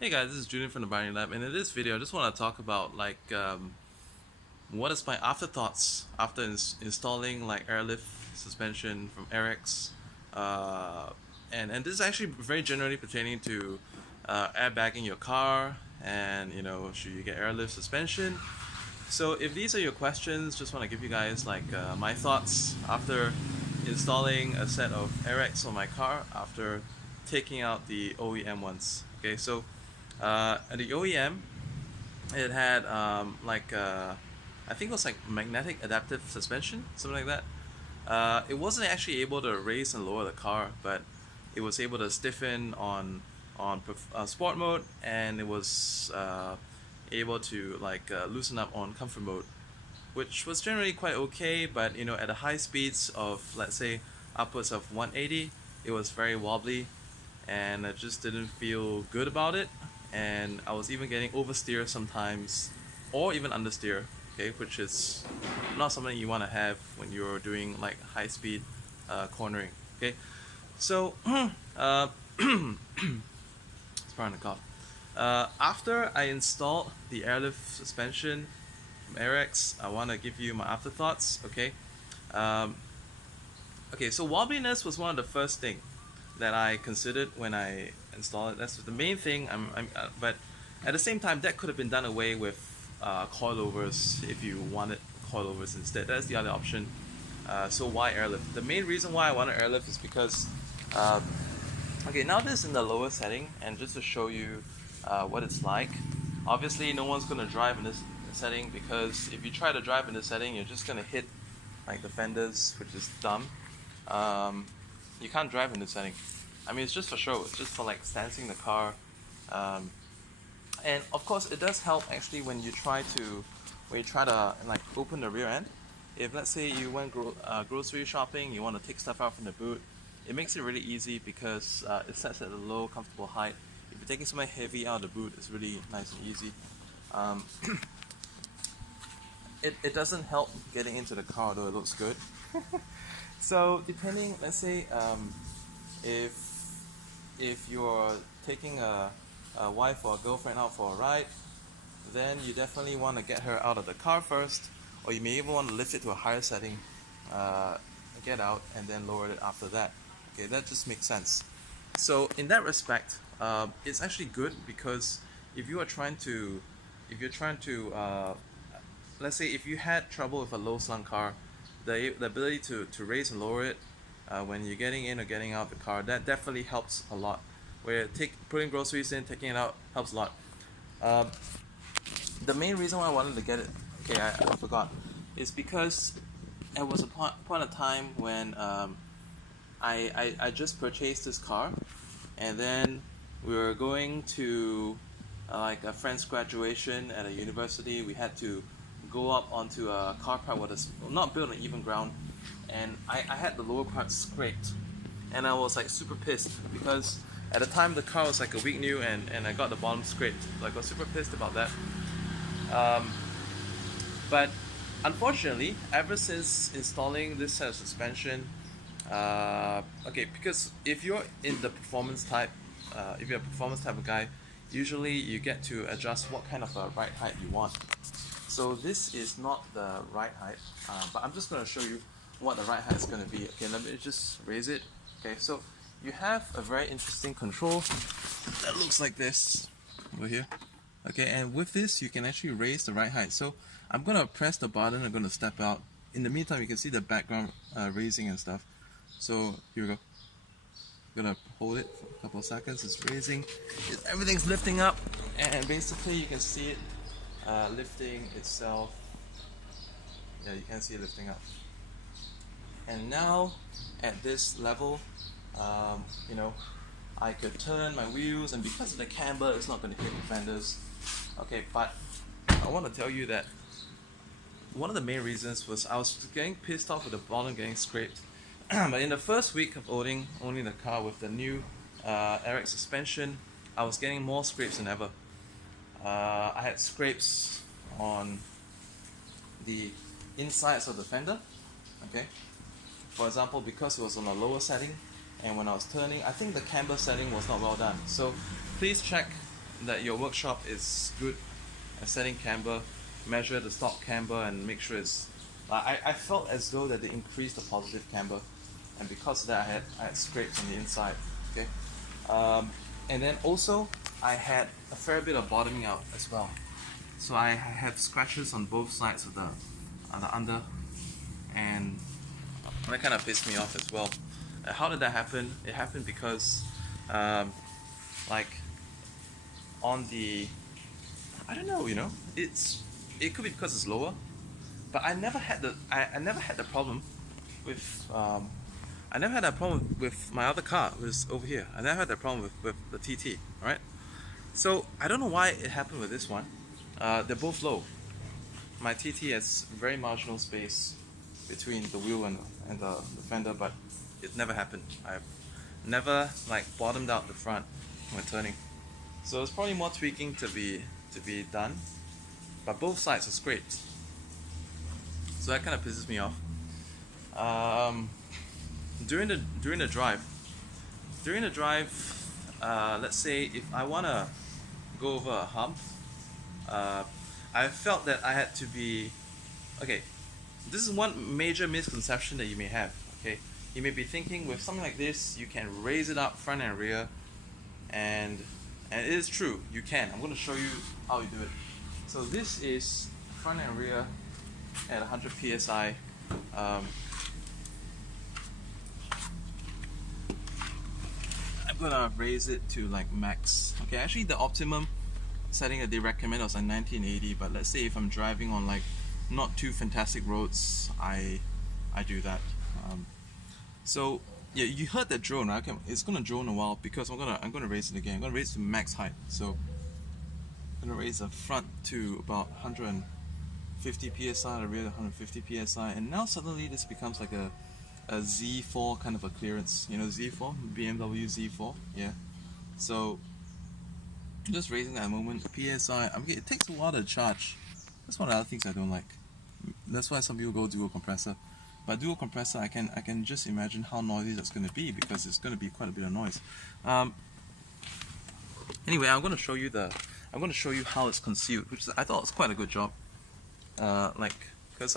Hey guys, this is Julian from the Binding Lab, and in this video I just want to talk about what is my afterthoughts after installing like Airlift suspension from Airrex, and this is actually very generally pertaining to airbagging your car, and should you get Airlift suspension. So if these are your questions, just want to give you guys my thoughts after installing a set of Airrex on my car after taking out the OEM ones. Okay, so at the OEM, it had I think it was like magnetic adaptive suspension, something like that. It wasn't actually able to raise and lower the car, but it was able to stiffen on sport mode, and it was able to loosen up on comfort mode, which was generally quite okay. But at the high speeds of, let's say, upwards of 180, it was very wobbly, and I just didn't feel good about it. And I was even getting oversteer sometimes, or even understeer, okay, which is not something you want to have when you're doing like high speed cornering. Okay, so it's part of the cough. After I installed the Airlift suspension from Airrex, I want to give you my afterthoughts. Okay, so wobbliness was one of the first thing that I considered when I installed it. That's the main thing. But at the same time, that could have been done away with coilovers if you wanted coilovers instead. That's the other option. So why Airlift? The main reason why I wanted Airlift is because okay, now this is in the lower setting, and just to show you what it's like. Obviously, no one's gonna drive in this setting, because if you try to drive in this setting, you're just gonna hit like the fenders, which is dumb. You can't drive in this setting. I mean, it's just for show. It's just for like stancing the car, and of course, it does help actually when you try to like open the rear end. If let's say you went grocery shopping, you want to take stuff out from the boot, it makes it really easy because it sets at a low, comfortable height. If you're taking something heavy out of the boot, it's really nice and easy. It doesn't help getting into the car, though it looks good. So depending, let's say if you're taking a wife or a girlfriend out for a ride, then you definitely want to get her out of the car first, or you may even want to lift it to a higher setting, get out, and then lower it after that. Okay, that just makes sense. So in that respect, it's actually good, because if you're trying to let's say if you had trouble with a low slung car, the ability to raise and lower it when you're getting in or getting out of the car, that definitely helps a lot. Where putting groceries in, taking it out helps a lot. The main reason why I wanted to get it, okay, I forgot, is because it was a point of time when I just purchased this car, and then we were going to like a friend's graduation at a university. We had to go up onto a car park with not built on even ground, and I had the lower part scraped, and I was like super pissed because at the time the car was like a week new, and I got the bottom scraped. Like, I was super pissed about that. But unfortunately, ever since installing this set of suspension, okay, because if you're in the performance type, if you're a performance type of guy, usually you get to adjust what kind of a ride height you want. So this is not the ride height, but I'm just going to show you what the ride height is going to be. Okay, let me just raise it. Okay, so you have a very interesting control that looks like this over here. Okay, and with this you can actually raise the ride height. So I'm going to press the button, I'm going to step out. In the meantime, you can see the background raising and stuff. So here we go. I'm going to hold it for a couple of seconds. It's raising. Everything's lifting up, and basically you can see it lifting itself. Yeah, you can see it lifting up. And now at this level, I could turn my wheels, and because of the camber, it's not going to hit the fenders. Okay, but I want to tell you that one of the main reasons was I was getting pissed off with the bottom getting scraped. But in the first week of owning the car with the new Airrex suspension, I was getting more scrapes than ever. I had scrapes on the insides of the fender. Okay, for example, because it was on a lower setting, and when I was turning, I think the camber setting was not well done. So please check that your workshop is good at setting camber, measure the stock camber and make sure it's. I felt as though that they increased the positive camber, and because of that I had scrapes on the inside. Okay, and then also I had a fair bit of bottoming out as well. So I have scratches on both sides of the under, and that kind of pissed me off as well. How did that happen? It happened because, like, on the, I don't know, it could be because it's lower, but I never had the problem with I never had that problem with my other car. It was over here. I never had that problem with the TT, right? So I don't know why it happened with this one. They're both low. My TT has very marginal space between the wheel and the fender, but it never happened. I've never like bottomed out the front when turning. So it's probably more tweaking to be done, but both sides are scraped. So that kind of pisses me off. During the drive, let's say if I wanna go over a hump, I felt that I had to be okay. This is one major misconception that you may have. Okay, you may be thinking with something like this, you can raise it up front and rear, and it is true, you can. I'm going to show you how you do it. So this is front and rear at 100 psi. I'm gonna raise it to like max. Okay, actually the optimum setting that they recommend was like 1980, but let's say if I'm driving on like not too fantastic roads, I do that. So yeah, you heard that drone, right? Okay, it's gonna drone a while because I'm gonna raise it again. I'm gonna raise it to max height. So I'm gonna raise the front to about 150 psi, the rear to 150 psi, and now suddenly this becomes like a Z4 kind of a clearance. You know Z4, BMW Z4, yeah. So just raising that moment, psi. It takes a while to charge. That's one of the other things I don't like. That's why some people go dual compressor. But dual compressor, I can just imagine how noisy that's going to be, because it's going to be quite a bit of noise. Anyway, I'm going to show you how it's concealed, which I thought was quite a good job. Because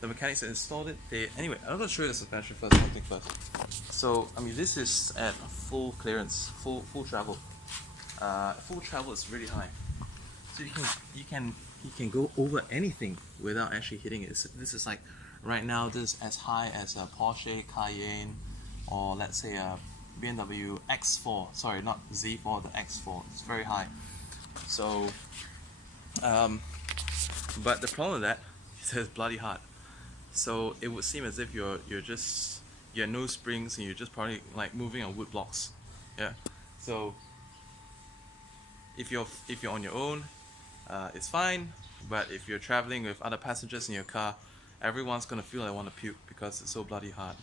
the mechanics that installed it, anyway, I'm going to show you the suspension first. One thing first. So this is at full clearance, full travel. Full travel is really high, so you can go over anything without actually hitting it. This is like right now, this is as high as a Porsche Cayenne, or let's say a BMW X4. Sorry, not Z4, the X4. It's very high. So, but the problem with that is it's bloody hard. So it would seem as if you have no springs and you're just probably like moving on wood blocks. Yeah. So if you're on your own, it's fine. But if you're traveling with other passengers in your car, everyone's gonna feel like they want to puke because it's so bloody hard.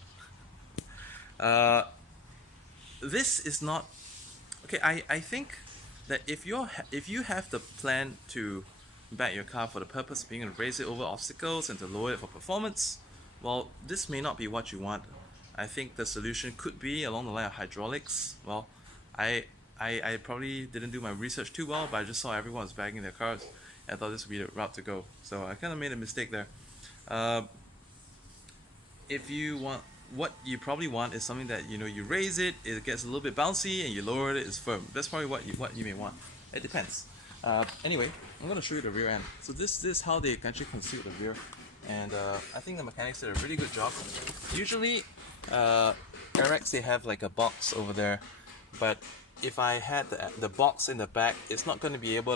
This is not okay. I think that if you have the plan to back your car for the purpose of being able to raise it over obstacles and to lower it for performance, well, this may not be what you want. I think the solution could be along the line of hydraulics. Well, I probably didn't do my research too well, but I just saw everyone was bagging their cars. I thought this would be the route to go. So I kind of made a mistake there. If you want, what you probably want is something that you raise it, it gets a little bit bouncy, and you lower it, it's firm. That's probably what you may want. It depends. Anyway, I'm going to show you the rear end. So this is how they actually conceal the rear, and I think the mechanics did a really good job. Usually, Airrex, they have like a box over there, but if I had the box in the back, it's not going to be able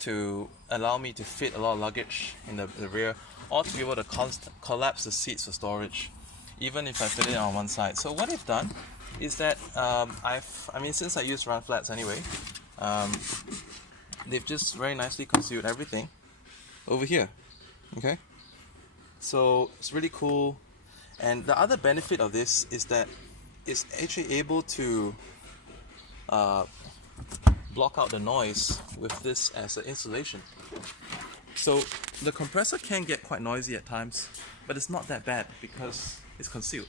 to allow me to fit a lot of luggage in the rear, or to be able to collapse the seats for storage, even if I fit it on one side. So what I've done is that since I use run flats anyway, they've just very nicely concealed everything over here. Okay, so it's really cool. And the other benefit of this is that it's actually able to block out the noise with this as an insulation. So the compressor can get quite noisy at times, but it's not that bad because it's concealed.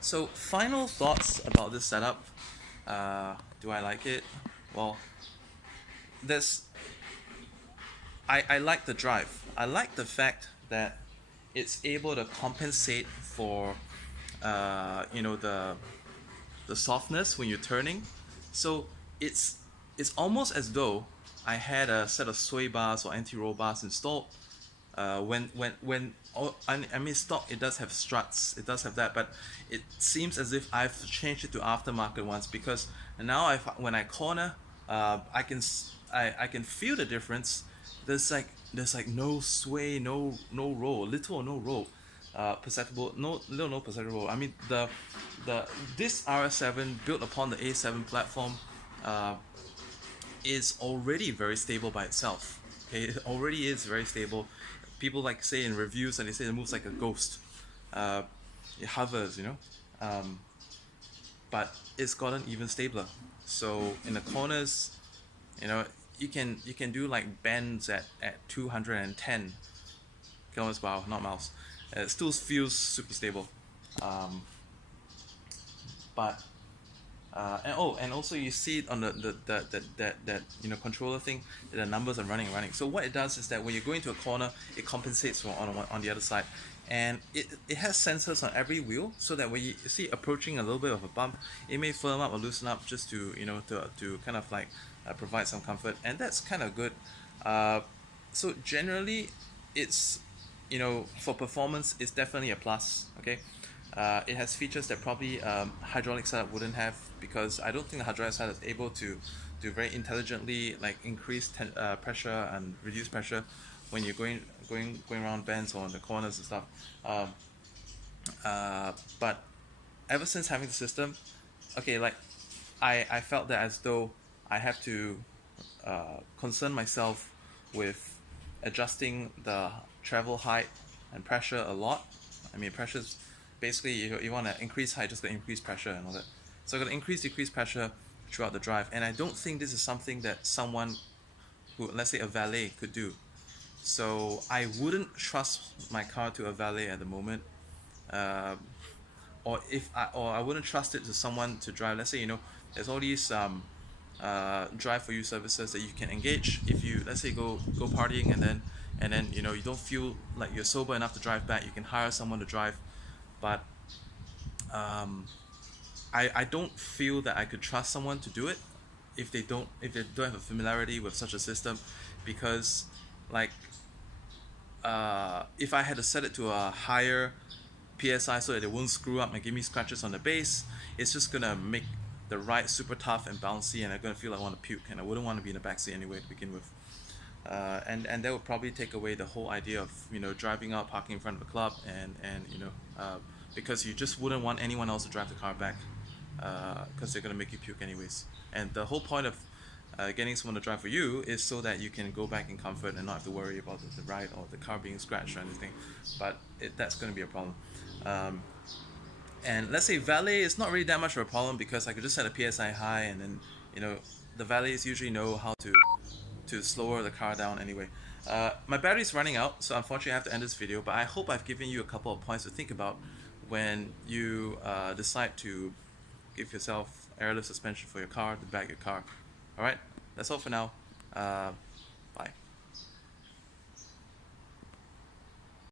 So final thoughts about this setup. Do I like it? Well, there's I like the drive. I like the fact that it's able to compensate for the softness when you're turning. So it's it's almost as though I had a set of sway bars or anti-roll bars installed. I mean stock, it does have struts, it does have that, but it seems as if I've changed it to aftermarket ones, because now when I corner, I can feel the difference. There's like no sway, no roll, little or no roll, perceptible, no perceptible roll. I mean this RS7 built upon the A7 platform uh, is already very stable by itself. Okay, it already is very stable. People like say in reviews, and they say it moves like a ghost. Uh, it hovers, but it's gotten even stabler. So in the corners, you know, you can do like bends at 210 kilometers per hour, not miles. It still feels super stable. Um, but and also you see it on that controller thing, that the numbers are running. So what it does is that when you go into a corner, it compensates for on the other side, and it has sensors on every wheel, so that when you see approaching a little bit of a bump, it may firm up or loosen up, just to to kind of like provide some comfort, and that's kind of good. So generally, it's for performance, it's definitely a plus. Okay. It has features that probably hydraulic setup wouldn't have, because I don't think the hydraulic setup is able to very intelligently like increase pressure and reduce pressure when you're going around bends or on the corners and stuff. But ever since having the system, okay, like I felt that as though I have to concern myself with adjusting the travel height and pressure a lot. I mean, pressure's basically, you want to increase height, just to increase pressure and all that. So I'm going to increase, decrease pressure throughout the drive, and I don't think this is something that someone who, let's say a valet, could do. So I wouldn't trust my car to a valet at the moment. Um, or I wouldn't trust it to someone to drive. Let's say there's all these drive for you services that you can engage if you, let's say, go partying, and then you don't feel like you're sober enough to drive back. You can hire someone to drive, but I don't feel that I could trust someone to do it if they don't have a familiarity with such a system, because like if I had to set it to a higher PSI so that it won't screw up and give me scratches on the base, it's just gonna make the ride super tough and bouncy, and I'm gonna feel like I want to puke, and I wouldn't want to be in the backseat anyway to begin with. And that would probably take away the whole idea of driving out, parking in front of a club, and because you just wouldn't want anyone else to drive the car back, because they're gonna make you puke anyways. And the whole point of getting someone to drive for you is so that you can go back in comfort and not have to worry about the ride or the car being scratched or anything. But that's going to be a problem. Um, and let's say valet is not really that much of a problem, because I could just set a PSI high, and then the valets usually know how to slower the car down anyway. My battery's running out, so unfortunately I have to end this video, but I hope I've given you a couple of points to think about when you decide to give yourself airlift suspension for your car, to back your car. Alright, that's all for now.